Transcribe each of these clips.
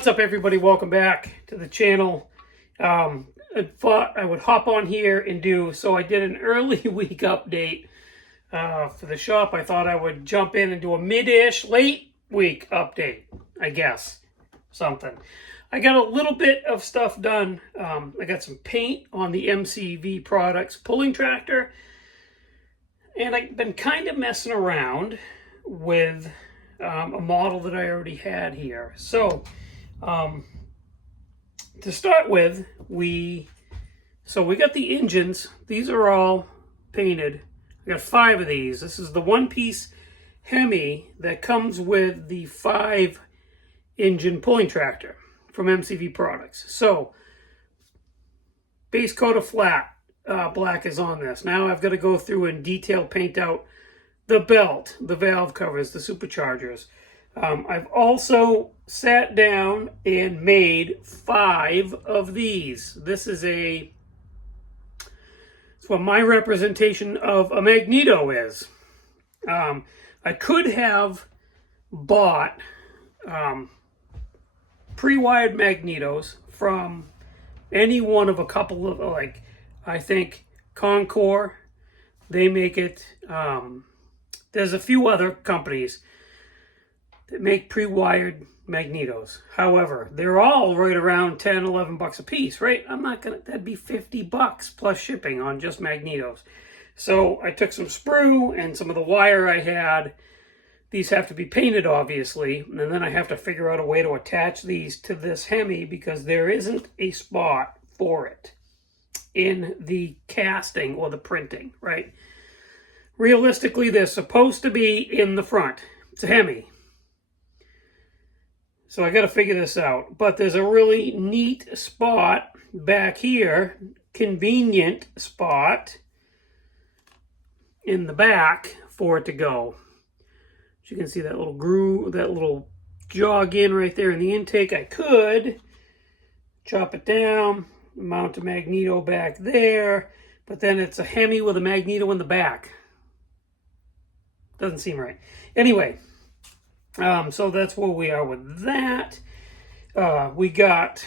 What's up, everybody? Welcome back to the channel. I thought I would hop on here and so I did an early week update for the shop. I thought I would jump in and do a mid-ish, late week update, I guess, something. I got a little bit of stuff done. I got some paint on the MCV Products pulling tractor, and I've been kind of messing around with a model that I already had here. So to start with, we got the engines. These are all painted. I got 5 of these. This is the one-piece Hemi that comes with the 5-engine pulling tractor from MCV Products. So base coat of flat black is on this. Now I've got to go through and detail paint out the belt, the valve covers, the superchargers. I've also sat down and made 5 of these. This is it's what my representation of a magneto is. I could have bought pre-wired magnetos from any one of a couple of, like, I think Concore, they make it. There's a few other companies that make pre-wired magnetos. However, they're all right around 10, 11 bucks a piece, right? That'd be 50 bucks plus shipping on just magnetos. So I took some sprue and some of the wire I had. These have to be painted, obviously, and then I have to figure out a way to attach these to this Hemi because there isn't a spot for it in the casting or the printing, right? Realistically, they're supposed to be in the front. It's a Hemi. So I got to figure this out. But there's a really neat spot back here, convenient spot in the back for it to go. As you can see, that little groove, that little jog in right there in the intake. I could chop it down, mount a magneto back there, but then it's a Hemi with a magneto in the back. Doesn't seem right. Anyway, so that's where we are with that. We got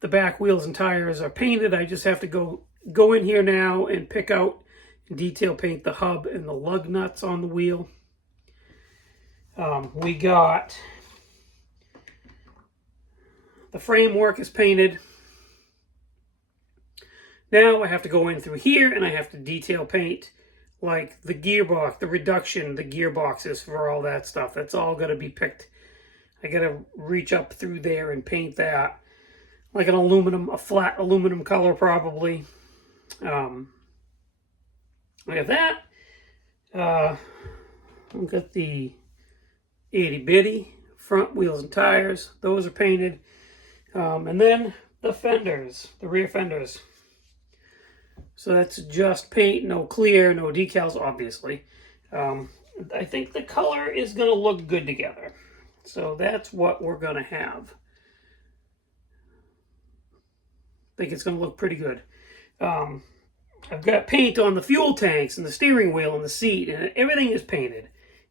the back wheels and tires are painted. I just have to go in here now and pick out and detail paint the hub and the lug nuts on the wheel. We got the framework is painted. Now I have to go in through here and I have to detail paint like the gearbox, the reduction, the gearboxes for all that stuff. That's all got to be picked. I got to reach up through there and paint that like a flat aluminum color probably. I have that. I've got the itty bitty front wheels and tires. Those are painted. And then the fenders, the rear fenders. So that's just paint, no clear, no decals, obviously. I think the color is going to look good together. So that's what we're going to have. I think it's going to look pretty good. I've got paint on the fuel tanks and the steering wheel and the seat, and everything is painted.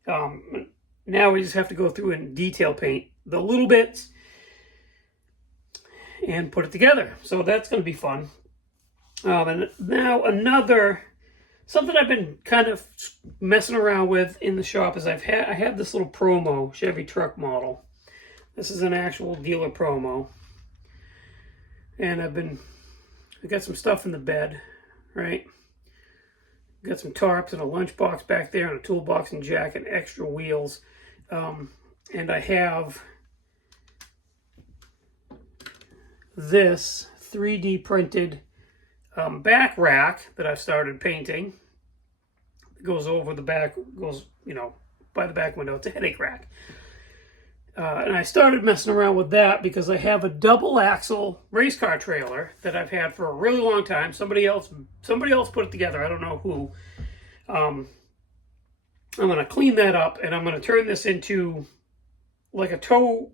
Now we just have to go through and detail paint the little bits and put it together. So that's going to be fun. And now something I've been kind of messing around with in the shop is I have this little promo Chevy truck model. This is an actual dealer promo. And I got some stuff in the bed, right? Got some tarps and a lunchbox back there and a toolbox and jack and extra wheels. And I have this 3D printed back rack that I've started painting. It goes over the back, goes, by the back window. It's a headache rack. And I started messing around with that because I have a double axle race car trailer that I've had for a really long time. Somebody else put it together. I don't know who. I'm going to clean that up and I'm going to turn this into like a tow.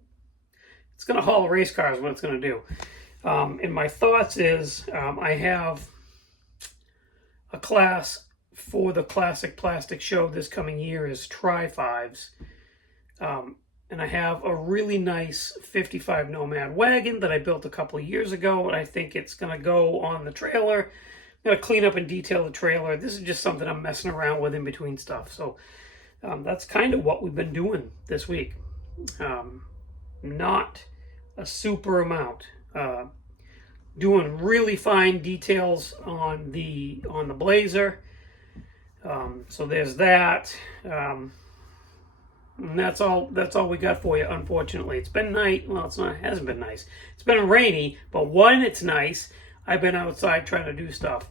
It's going to haul race cars, what it's going to do. And my thoughts is I have a class for the Classic Plastic Show this coming year is Tri-5s. And I have a really nice 55 Nomad wagon that I built a couple of years ago, and I think it's going to go on the trailer. I'm going to clean up and detail the trailer. This is just something I'm messing around with in between stuff. So that's kind of what we've been doing this week. Not a super amount. Doing really fine details on the Blazer. So there's that. And that's all we got for you, unfortunately. It's been nice. Well, it hasn't been nice. It's been rainy, but when it's nice, I've been outside trying to do stuff.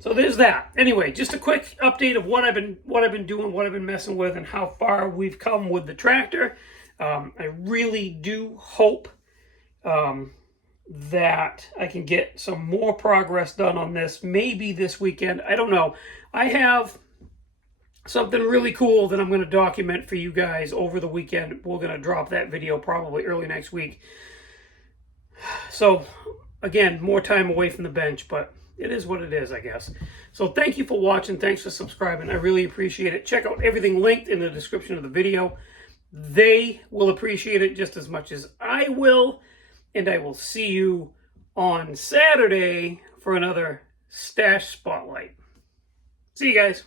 So there's that. Anyway, just a quick update of what I've been doing, what I've been messing with, and how far we've come with the tractor. I really do hope that I can get some more progress done on this, maybe this weekend. I don't know. I have something really cool that I'm going to document for you guys over the weekend. We're going to drop that video probably early next week. So, again, more time away from the bench, but it is what it is, I guess. So thank you for watching. Thanks for subscribing. I really appreciate it. Check out everything linked in the description of the video. They will appreciate it just as much as I will. And I will see you on Saturday for another Stash Spotlight. See you guys.